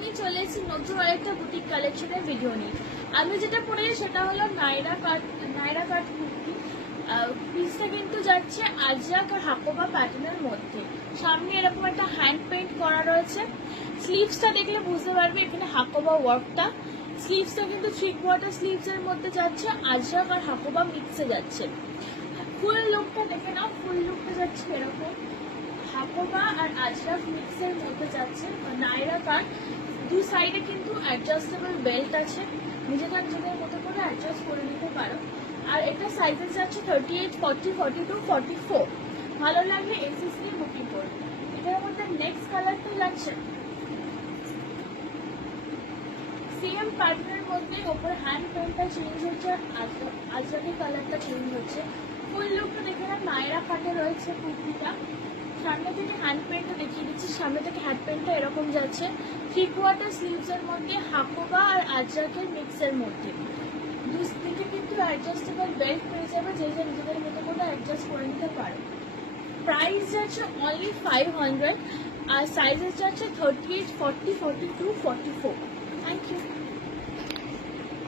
নিয়ে চলে এসেছি নতুন আরেকটা বুটিক কালেকশনের ভিডিও নিয়ে। আমি যেটা পরেছি সেটা হলো নাইরা কাট কুর্তি। পিসটা কিন্তু যাচ্ছে আজরাক আর হাকোবা প্যাটার্নের মধ্যে। সামনে এরকম একটা হ্যান্ড পেইন্ট করা রয়েছে। স্লিভসটা দেখলে বুঝতে পারবে এখানে হাকোবা ওয়ার্কটা। স্লিভসটা কিন্তু 3/4 স্লিভস এর মধ্যে যাচ্ছে, আজরাক আর হাকোবা মিক্সে যাচ্ছে। ফুল লুকটা দেখে নাও, ফুল লুকটা যাচ্ছে এরকম হাকোবা আর আজরাক মিক্সের মধ্যে যাচ্ছে। নাইরা কাট দু সাইডে কিন্তু অ্যাডজাস্টেবল বেল্ট আছে, নিজেদের মতো করে অ্যাডজাস্ট করে নিতে পারো। আর এটা সাইজেস যাচ্ছে 38, 40, 42, 44। ভালো লাগলে এসএসসি বুকিং করবে। এটার মধ্যে নেক্সট কালারটা যাচ্ছে সেম প্যাটার্নের মধ্যে, ওপর হ্যান্ড পেন্টটা চেঞ্জ হচ্ছে, আজরাকের কালারটা চেঞ্জ হচ্ছে। ফুল লুকটা দেখে না নাইরা কাটে রয়েছে কুর্তিটা। সামনে থেকে হ্যান্ড পেন্টটা দেখিয়ে দিচ্ছি। সামনে থেকে হ্যান্ড পেন্টটা এরকম যাচ্ছে 3/4 স্লিভস এর মধ্যে, হাকোবা আর আজরাকের মিক্সের মধ্যে। দুদিকে কিন্তু অ্যাডজাস্টেবল বেল্ট পেয়ে যাবে, যে নিজেদের মতো করে অ্যাডজাস্ট করে নিতে পারো। প্রাইস যাচ্ছে অনলি 500 আর সাইজেস যাচ্ছে 38, 40, 42, 44। Thank you.